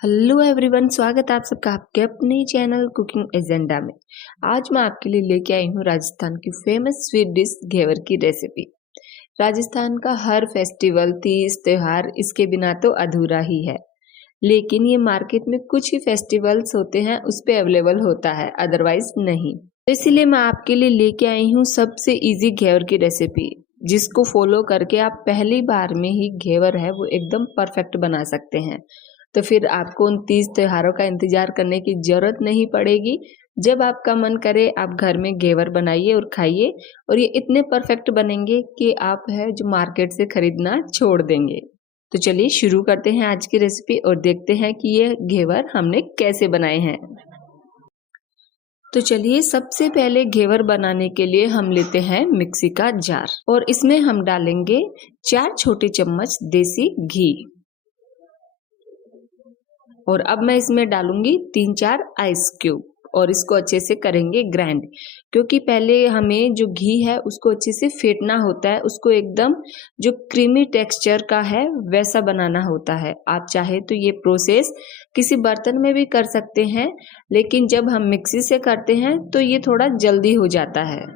Hello everyone, स्वागत है आप सबका आपके अपने चैनल कुकिंग एजेंडा में। आज मैं आपके लिए लेके आई हूँ राजस्थान की फेमस स्वीट डिश घेवर की रेसिपी। राजस्थान का हर फेस्टिवल, तीज, त्योहार इसके बिना तो अधूरा ही है। लेकिन ये मार्केट में कुछ ही फेस्टिवल्स होते हैं उस पे अवेलेबल होता है, अदरवाइज नहीं। तो इसीलिए मैं आपके लिए लेके आई हूँ सबसे इजी घेवर की रेसिपी, जिसको फॉलो करके आप पहली बार में ही घेवर है वो एकदम परफेक्ट बना सकते हैं। तो फिर आपको उन 30 त्योहारों का इंतजार करने की जरूरत नहीं पड़ेगी। जब आपका मन करे आप घर में घेवर बनाइए और खाइए, और ये इतने परफेक्ट बनेंगे कि आप है जो मार्केट से खरीदना छोड़ देंगे। तो चलिए शुरू करते हैं आज की रेसिपी और देखते हैं कि ये घेवर हमने कैसे बनाए हैं। तो चलिए सबसे पहले घेवर बनाने के लिए हम लेते हैं मिक्सी का जार, और इसमें हम डालेंगे 4 छोटे चम्मच देसी घी। और अब मैं इसमें डालूंगी 3-4 आइस क्यूब और इसको अच्छे से करेंगे ग्राइंड, क्योंकि पहले हमें जो घी है उसको अच्छे से फेंटना होता है, उसको एकदम जो क्रीमी टेक्सचर का है वैसा बनाना होता है। आप चाहे तो ये प्रोसेस किसी बर्तन में भी कर सकते हैं, लेकिन जब हम मिक्सी से करते हैं तो ये थोड़ा जल्दी हो जाता है।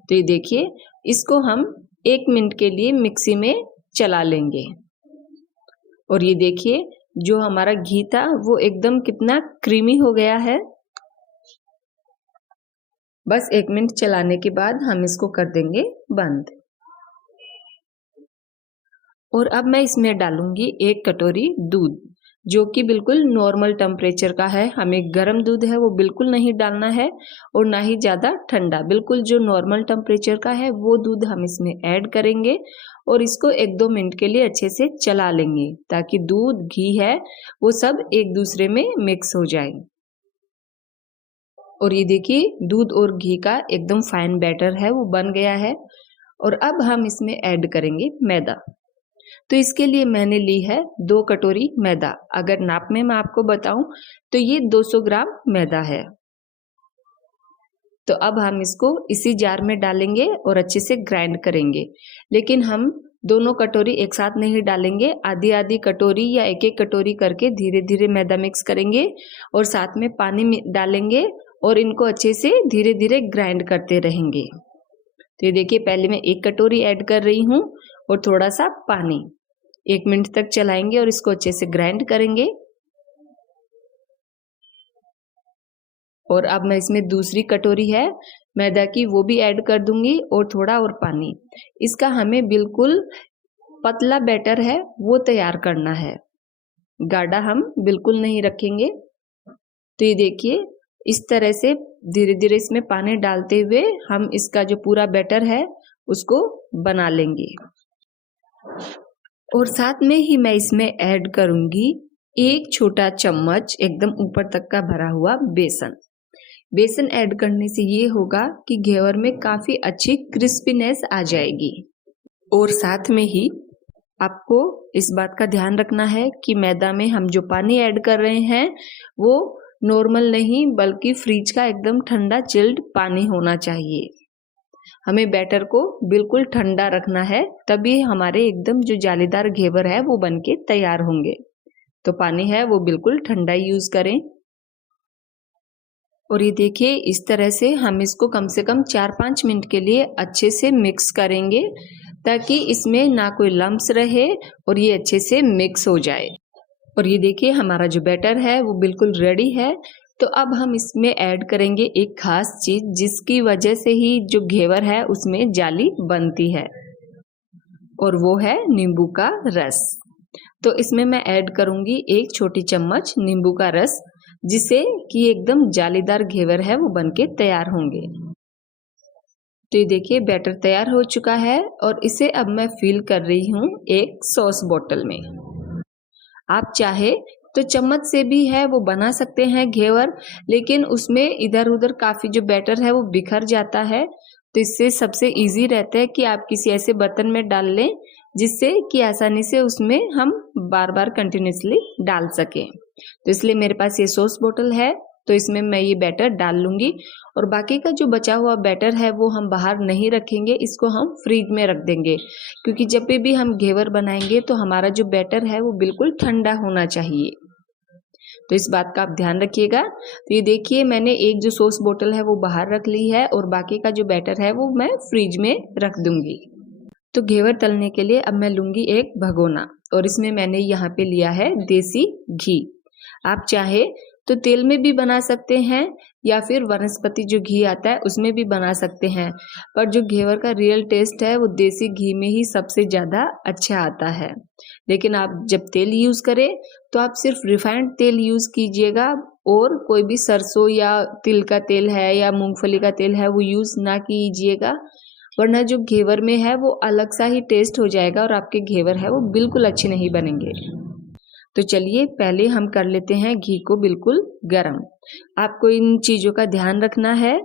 तो ये देखिए, इसको हम 1 मिनट के लिए मिक्सी में चला लेंगे। और ये देखिए, जो हमारा घी था वो एकदम कितना क्रीमी हो गया है। बस 1 मिनट चलाने के बाद हम इसको कर देंगे बंद। और अब मैं इसमें डालूंगी 1 कटोरी दूध, जो कि बिल्कुल नॉर्मल टेम्परेचर का है। हमें गर्म दूध है वो बिल्कुल नहीं डालना है, और ना ही ज्यादा ठंडा, बिल्कुल जो नॉर्मल टेम्परेचर का है वो दूध हम इसमें ऐड करेंगे। और इसको 1-2 मिनट के लिए अच्छे से चला लेंगे, ताकि दूध घी है वो सब एक दूसरे में मिक्स हो जाए। और ये देखिए, दूध और घी का एकदम फाइन बैटर है वो बन गया है। और अब हम इसमें ऐड करेंगे मैदा। तो इसके लिए मैंने ली है 2 कटोरी मैदा। अगर नाप में मैं आपको बताऊं तो ये 200 ग्राम मैदा है। तो अब हम इसको इसी जार में डालेंगे और अच्छे से ग्राइंड करेंगे। लेकिन हम दोनों कटोरी एक साथ नहीं डालेंगे, आधी आधी कटोरी या 1-1 कटोरी करके धीरे धीरे मैदा मिक्स करेंगे और साथ में पानी डालेंगे और इनको अच्छे से धीरे धीरे ग्राइंड करते रहेंगे। तो ये देखिए, पहले मैं 1 कटोरी ऐड कर रही हूँ और थोड़ा सा पानी। 1 मिनट तक चलाएंगे और इसको अच्छे से ग्राइंड करेंगे। और अब मैं इसमें दूसरी कटोरी है मैदा की वो भी ऐड कर दूंगी, और थोड़ा और पानी। इसका हमें बिल्कुल पतला बैटर है वो तैयार करना है, गाढ़ा हम बिल्कुल नहीं रखेंगे। तो ये देखिए, इस तरह से धीरे धीरे इसमें पानी डालते हुए हम इसका जो पूरा बैटर है उसको बना लेंगे। और साथ में ही मैं इसमें ऐड करूंगी 1 छोटा चम्मच एकदम ऊपर तक का भरा हुआ बेसन। बेसन ऐड करने से ये होगा कि घेवर में काफी अच्छी क्रिस्पीनेस आ जाएगी। और साथ में ही आपको इस बात का ध्यान रखना है कि मैदा में हम जो पानी ऐड कर रहे हैं वो नॉर्मल नहीं, बल्कि फ्रिज का एकदम ठंडा चिल्ड पानी होना चाहिए। हमें बैटर को बिल्कुल ठंडा रखना है, तभी हमारे एकदम जो जालीदार घेवर है वो बनके तैयार होंगे। तो पानी है वो बिल्कुल ठंडा यूज करें। और ये देखिए, इस तरह से हम इसको कम से कम 4-5 मिनट के लिए अच्छे से मिक्स करेंगे, ताकि इसमें ना कोई लम्स रहे और ये अच्छे से मिक्स हो जाए। और ये देखिए, हमारा जो बैटर है वो बिल्कुल रेडी है। तो अब हम इसमें ऐड करेंगे एक खास चीज, जिसकी वजह से ही जो घेवर है उसमें जाली बनती है, और वो है नींबू का रस। तो इसमें मैं ऐड करूंगी 1 छोटी चम्मच नींबू का रस, जिससे कि एकदम जालीदार घेवर है वो बनके तैयार होंगे। तो ये देखिए, बैटर तैयार हो चुका है और इसे अब मैं फिल कर रही हूँ एक सॉस बोतल में। आप चाहे तो चम्मच से भी है वो बना सकते हैं घेवर, लेकिन उसमें इधर उधर काफी जो बैटर है वो बिखर जाता है। तो इससे सबसे इजी रहता है कि आप किसी ऐसे बर्तन में डाल लें जिससे कि आसानी से उसमें हम बार बार कंटिन्यूसली डाल सकें। तो इसलिए मेरे पास ये सॉस बोतल है, तो इसमें मैं ये बैटर डाल लूँगी और बाकी का जो बचा हुआ बैटर है वो हम बाहर नहीं रखेंगे, इसको हम फ्रीज में रख देंगे, क्योंकि जब भी हम घेवर बनाएंगे तो हमारा जो बैटर है वो बिल्कुल ठंडा होना चाहिए। तो इस बात का आप ध्यान रखिएगा। तो ये देखिए मैंने एक जो सॉस बोतल है वो बाहर रख ली है और बाकी का जो बैटर है वो मैं फ्रिज में रख दूंगी। तो घेवर तलने के लिए अब मैं लूंगी एक भगोना और इसमें मैंने यहाँ पे लिया है देसी घी। आप चाहे तो तेल में भी बना सकते हैं या फिर वनस्पति जो घी आता है उसमें भी बना सकते हैं, पर जो घेवर का रियल टेस्ट है वो देसी घी में ही सबसे ज़्यादा अच्छा आता है। लेकिन आप जब तेल यूज़ करें तो आप सिर्फ रिफाइंड तेल यूज़ कीजिएगा और कोई भी सरसों या तिल का तेल है या मूंगफली का तेल है वो यूज़ ना कीजिएगा, वरना जो घेवर में है वो अलग सा ही टेस्ट हो जाएगा और आपके घेवर है वो बिल्कुल अच्छे नहीं बनेंगे। तो चलिए पहले हम कर लेते हैं घी को बिल्कुल गरम। आपको इन चीज़ों का ध्यान रखना है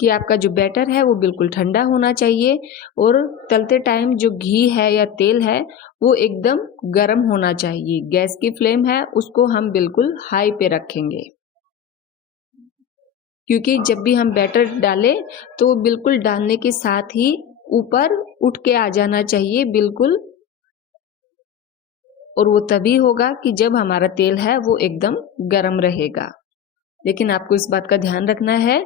कि आपका जो बैटर है वो बिल्कुल ठंडा होना चाहिए और तलते टाइम जो घी है या तेल है वो एकदम गरम होना चाहिए। गैस की फ्लेम है उसको हम बिल्कुल हाई पे रखेंगे, क्योंकि जब भी हम बैटर डालें तो वो बिल्कुल डालने के साथ ही ऊपर उठ के आ जाना चाहिए बिल्कुल, और वो तभी होगा कि जब हमारा तेल है वो एकदम गरम रहेगा। लेकिन आपको इस बात का ध्यान रखना है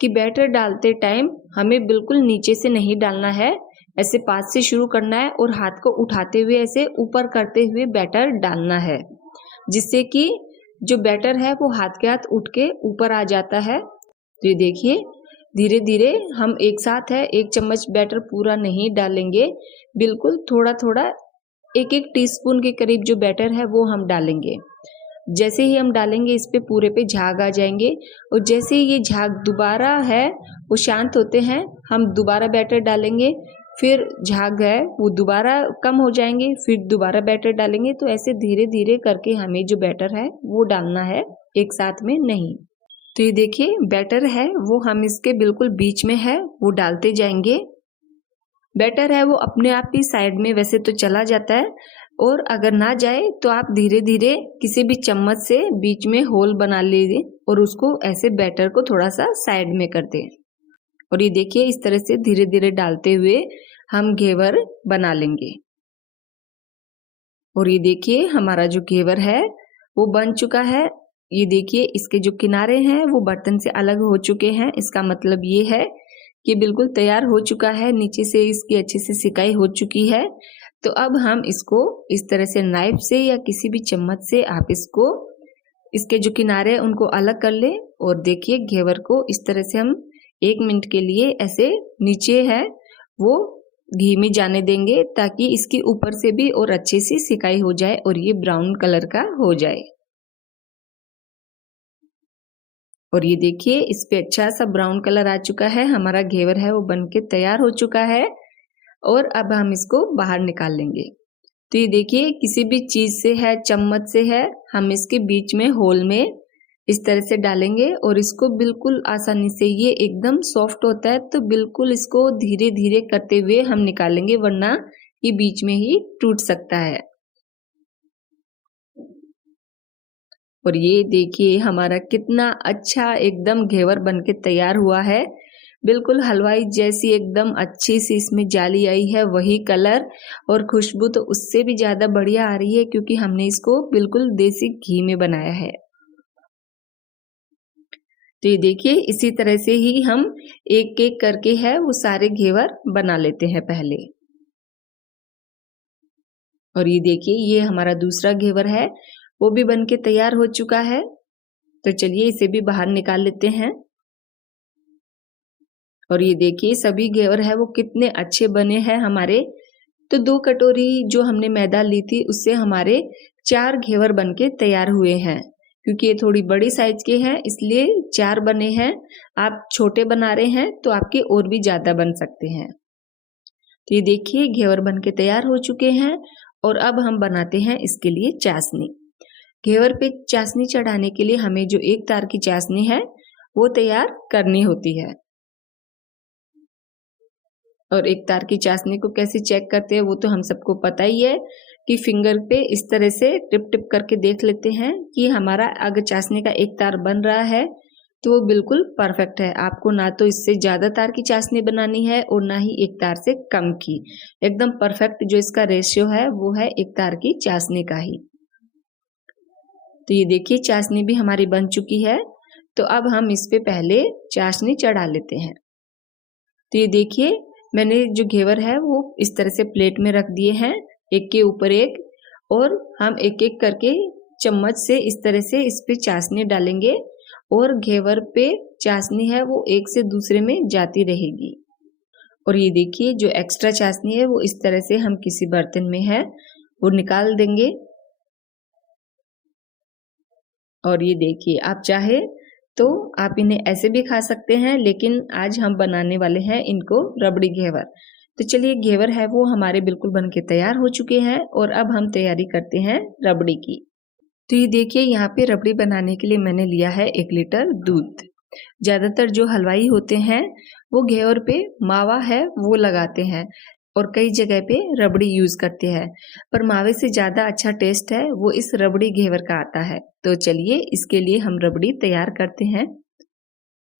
कि बैटर डालते टाइम हमें बिल्कुल नीचे से नहीं डालना है, ऐसे पास से शुरू करना है और हाथ को उठाते हुए ऐसे ऊपर करते हुए बैटर डालना है, जिससे कि जो बैटर है वो हाथ के हाथ उठ के ऊपर आ जाता है। तो ये देखिए धीरे धीरे हम एक साथ है 1 चम्मच बैटर पूरा नहीं डालेंगे, बिल्कुल थोड़ा थोड़ा 1-1 टीस्पून के करीब जो बैटर है वो हम डालेंगे। जैसे ही हम डालेंगे इस पे पूरे पे झाग आ जाएंगे और जैसे ही ये झाग दोबारा है वो शांत होते हैं हम दोबारा बैटर डालेंगे, फिर झाग है वो दोबारा कम हो जाएंगे, फिर दोबारा बैटर डालेंगे। तो ऐसे धीरे धीरे करके हमें जो बैटर है वो डालना है, एक साथ में नहीं। तो ये देखिए बैटर है वो हम इसके बिल्कुल बीच में है वो डालते जाएंगे। बैटर है वो अपने आप ही साइड में वैसे तो चला जाता है, और अगर ना जाए तो आप धीरे धीरे किसी भी चम्मच से बीच में होल बना लीजिए और उसको ऐसे बैटर को थोड़ा सा साइड में कर दें। और ये देखिए इस तरह से धीरे धीरे डालते हुए हम घेवर बना लेंगे। और ये देखिए हमारा जो घेवर है वो बन चुका है। ये देखिए इसके जो किनारे हैं वो बर्तन से अलग हो चुके हैं, इसका मतलब ये है कि बिल्कुल तैयार हो चुका है, नीचे से इसकी अच्छे से सिकाई हो चुकी है। तो अब हम इसको इस तरह से नाइफ से या किसी भी चम्मच से आप इसको इसके जो किनारे हैं उनको अलग कर लें और देखिए घेवर को इस तरह से हम 1 मिनट के लिए ऐसे नीचे है वो घी में जाने देंगे, ताकि इसके ऊपर से भी और अच्छे से सिकाई हो जाए और ये ब्राउन कलर का हो जाए। और ये देखिए इस पे अच्छा सा ब्राउन कलर आ चुका है, हमारा घेवर है वो बनके तैयार हो चुका है। और अब हम इसको बाहर निकाल लेंगे। तो ये देखिए किसी भी चीज से है, चम्मच से है, हम इसके बीच में होल में इस तरह से डालेंगे और इसको बिल्कुल आसानी से, ये एकदम सॉफ्ट होता है तो बिल्कुल इसको धीरे धीरे करते हुए हम निकालेंगे, वरना ये बीच में ही टूट सकता है। और ये देखिए हमारा कितना अच्छा एकदम घेवर बनके तैयार हुआ है, बिल्कुल हलवाई जैसी एकदम अच्छी सी इसमें जाली आई है, वही कलर और खुशबू तो उससे भी ज्यादा बढ़िया आ रही है, क्योंकि हमने इसको बिल्कुल देसी घी में बनाया है। तो ये देखिए इसी तरह से ही हम एक एक करके है वो सारे घेवर बना लेते हैं पहले। और ये देखिए ये हमारा दूसरा घेवर है वो भी बनके तैयार हो चुका है। तो चलिए इसे भी बाहर निकाल लेते हैं। और ये देखिए सभी घेवर है वो कितने अच्छे बने हैं हमारे। तो 2 कटोरी जो हमने मैदा ली थी उससे हमारे 4 घेवर बनके तैयार हुए हैं, क्योंकि ये थोड़ी बड़ी साइज के हैं इसलिए 4 बने हैं। आप छोटे बना रहे हैं तो आपके और भी ज्यादा बन सकते हैं। तो ये देखिए घेवर बनके तैयार हो चुके हैं और अब हम बनाते हैं इसके लिए चाशनी। घेवर पे चाशनी चढ़ाने के लिए हमें जो 1 तार की चाशनी है वो तैयार करनी होती है। और 1 तार की चाशनी को कैसे चेक करते हैं वो तो हम सबको पता ही है कि फिंगर पे इस तरह से टिप टिप करके देख लेते हैं कि हमारा अगर चाशनी का 1 तार बन रहा है तो वो बिल्कुल परफेक्ट है। आपको ना तो इससे ज़्यादा तार की चाशनी बनानी है और ना ही एक तार से कम की। एकदम परफेक्ट जो इसका रेशियो है वो है एक तार की चाशनी का ही। तो ये देखिए चाशनी भी हमारी बन चुकी है। तो अब हम इस पे पहले चाशनी चढ़ा लेते हैं। तो ये देखिए मैंने जो घेवर है वो इस तरह से प्लेट में रख दिए हैं, एक के ऊपर एक, और हम एक एक करके चम्मच से इस तरह से इस पे चाशनी डालेंगे और घेवर पे चाशनी है वो एक से दूसरे में जाती रहेगी। और ये देखिए जो एक्स्ट्रा चाशनी है वो इस तरह से हम किसी बर्तन में है वो निकाल देंगे। और ये देखिए आप चाहे तो आप इन्हें ऐसे भी खा सकते हैं, लेकिन आज हम बनाने वाले हैं इनको रबड़ी घेवर। तो चलिए घेवर है वो हमारे बिल्कुल बन के तैयार हो चुके हैं और अब हम तैयारी करते हैं रबड़ी की। तो ये देखिए यहाँ पे रबड़ी बनाने के लिए मैंने लिया है 1 लीटर दूध। ज़्यादातर जो हलवाई होते हैं वो घेवर पे मावा है वो लगाते हैं और कई जगह पे रबड़ी यूज़ करते हैं, पर मावे से ज़्यादा अच्छा टेस्ट है वो इस रबड़ी घेवर का आता है। तो चलिए इसके लिए हम रबड़ी तैयार करते हैं।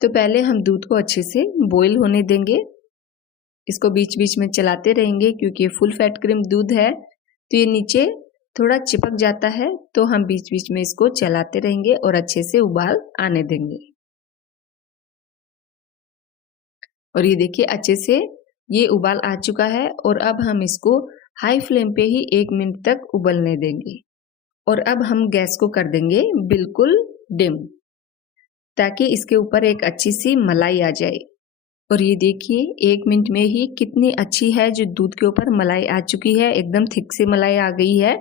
तो पहले हम दूध को अच्छे से बॉईल होने देंगे। इसको बीच बीच में चलाते रहेंगे क्योंकि ये फुल फैट क्रीम दूध है तो ये नीचे थोड़ा चिपक जाता है, तो हम बीच बीच में इसको चलाते रहेंगे और अच्छे से उबाल आने देंगे। और ये देखिए अच्छे से ये उबाल आ चुका है और अब हम इसको हाई फ्लेम पे ही 1 मिनट तक उबलने देंगे। और अब हम गैस को कर देंगे बिल्कुल डिम, ताकि इसके ऊपर एक अच्छी सी मलाई आ जाए। और ये देखिए 1 मिनट में ही कितनी अच्छी है जो दूध के ऊपर मलाई आ चुकी है, एकदम थिक सी मलाई आ गई है।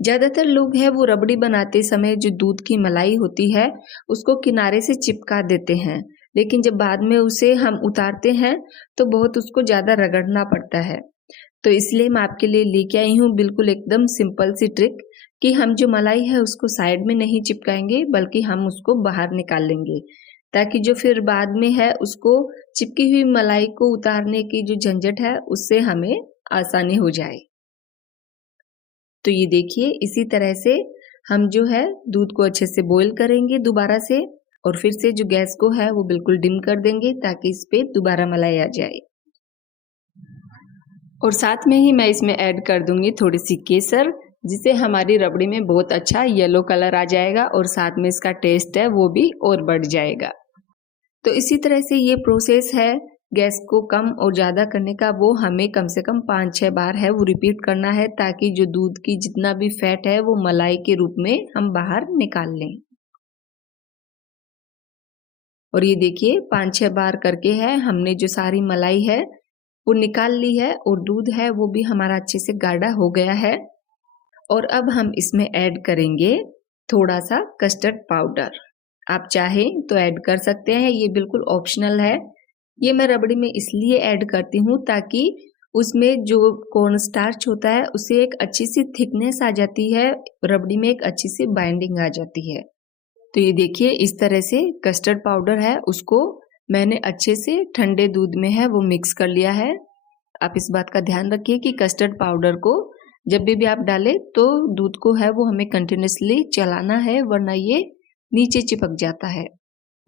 ज़्यादातर लोग हैं वो रबड़ी बनाते समय जो दूध की मलाई होती है उसको किनारे से चिपका देते हैं, लेकिन जब बाद में उसे हम उतारते हैं तो बहुत उसको ज़्यादा रगड़ना पड़ता है। तो इसलिए मैं आपके लिए लेके आई हूँ बिल्कुल एकदम सिंपल सी ट्रिक कि हम जो मलाई है उसको साइड में नहीं चिपकाएंगे बल्कि हम उसको बाहर निकाल लेंगे, ताकि जो फिर बाद में है उसको चिपकी हुई मलाई को उतारने की जो झंझट है उससे हमें आसानी हो जाए। तो ये देखिए इसी तरह से हम जो है दूध को अच्छे से बॉईल करेंगे दोबारा से, और फिर से जो गैस को है वो बिल्कुल डिम कर देंगे ताकि इस पे दोबारा मलाई आ जाए। और साथ में ही मैं इसमें ऐड कर दूंगी थोड़ी सी केसर, जिससे हमारी रबड़ी में बहुत अच्छा येलो कलर आ जाएगा और साथ में इसका टेस्ट है वो भी और बढ़ जाएगा। तो इसी तरह से ये प्रोसेस है गैस को कम और ज़्यादा करने का, वो हमें कम से कम 5-6 बार है वो रिपीट करना है, ताकि जो दूध की जितना भी फैट है वो मलाई के रूप में हम बाहर निकाल लें। और ये देखिए 5-6 बार करके है हमने जो सारी मलाई है वो निकाल ली है और दूध है वो भी हमारा अच्छे से गाढ़ा हो गया है। और अब हम इसमें ऐड करेंगे थोड़ा सा कस्टर्ड पाउडर। आप चाहें तो ऐड कर सकते हैं, ये बिल्कुल ऑप्शनल है। ये मैं रबड़ी में इसलिए ऐड करती हूँ ताकि उसमें जो कॉर्न स्टार्च होता है उसे एक अच्छी सी थिकनेस आ जाती है, रबड़ी में एक अच्छी सी बाइंडिंग आ जाती है। तो ये देखिए इस तरह से कस्टर्ड पाउडर है उसको मैंने अच्छे से ठंडे दूध में है वो मिक्स कर लिया है। आप इस बात का ध्यान रखिए कि कस्टर्ड पाउडर को जब भी आप डालें तो दूध को है वो हमें कंटिन्यूसली चलाना है, वरना ये नीचे चिपक जाता है।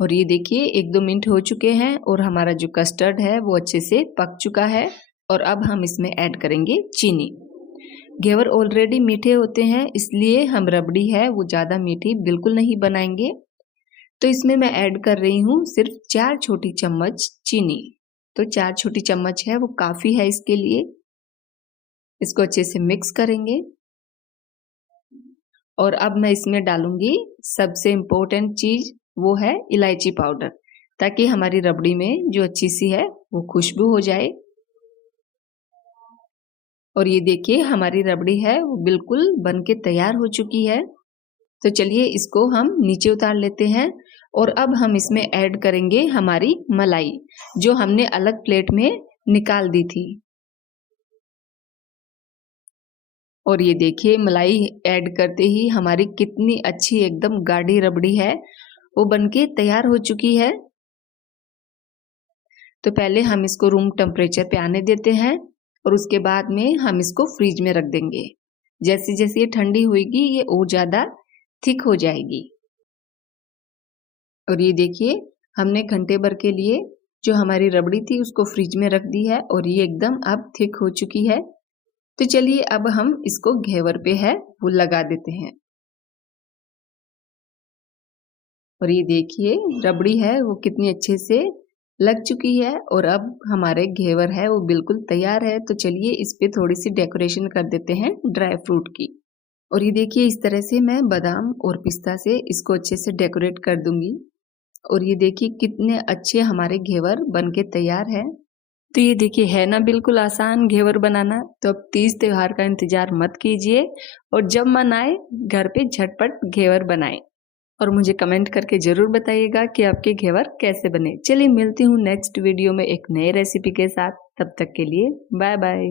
और ये देखिए 1-2 मिनट हो चुके हैं और हमारा जो कस्टर्ड है वो अच्छे से पक चुका है। और अब हम इसमें ऐड करेंगे चीनी। घेवर ऑलरेडी मीठे होते हैं इसलिए हम रबड़ी है वो ज़्यादा मीठी बिल्कुल नहीं बनाएंगे। तो इसमें मैं ऐड कर रही हूँ सिर्फ 4 छोटी चम्मच चीनी। तो 4 छोटी चम्मच है वो काफ़ी है इसके लिए। इसको अच्छे से मिक्स करेंगे। और अब मैं इसमें डालूंगी सबसे इम्पोर्टेंट चीज़, वो है इलायची पाउडर, ताकि हमारी रबड़ी में जो अच्छी सी है वो खुशबू हो जाए। और ये देखिए हमारी रबड़ी है वो बिल्कुल बन के तैयार हो चुकी है। तो चलिए इसको हम नीचे उतार लेते हैं और अब हम इसमें ऐड करेंगे हमारी मलाई जो हमने अलग प्लेट में निकाल दी थी। और ये देखिए मलाई ऐड करते ही हमारी कितनी अच्छी एकदम गाढ़ी रबड़ी है वो बनके तैयार हो चुकी है। तो पहले हम इसको रूम टेम्परेचर पे आने देते हैं और उसके बाद में हम इसको फ्रिज में रख देंगे। जैसे जैसे ये ठंडी होगी ये और ज़्यादा थिक हो जाएगी। और ये देखिए हमने घंटे भर के लिए जो हमारी रबड़ी थी उसको फ्रिज में रख दी है और ये एकदम अब थिक हो चुकी है। तो चलिए अब हम इसको घेवर पे है वो लगा देते हैं। और ये देखिए रबड़ी है वो कितनी अच्छे से लग चुकी है और अब हमारे घेवर है वो बिल्कुल तैयार है। तो चलिए इस पे थोड़ी सी डेकोरेशन कर देते हैं ड्राई फ्रूट की। और ये देखिए इस तरह से मैं बादाम और पिस्ता से इसको अच्छे से डेकोरेट कर दूंगी। और ये देखिए कितने अच्छे हमारे घेवर बनके तैयार है। तो ये देखिए है ना बिल्कुल आसान घेवर बनाना। तो अब तीज त्योहार का इंतजार मत कीजिए और जब मन आए घर पे झटपट घेवर बनाएं और मुझे कमेंट करके जरूर बताइएगा कि आपके घेवर कैसे बने। चलिए मिलती हूँ नेक्स्ट वीडियो में एक नए रेसिपी के साथ। तब तक के लिए बाय बाय।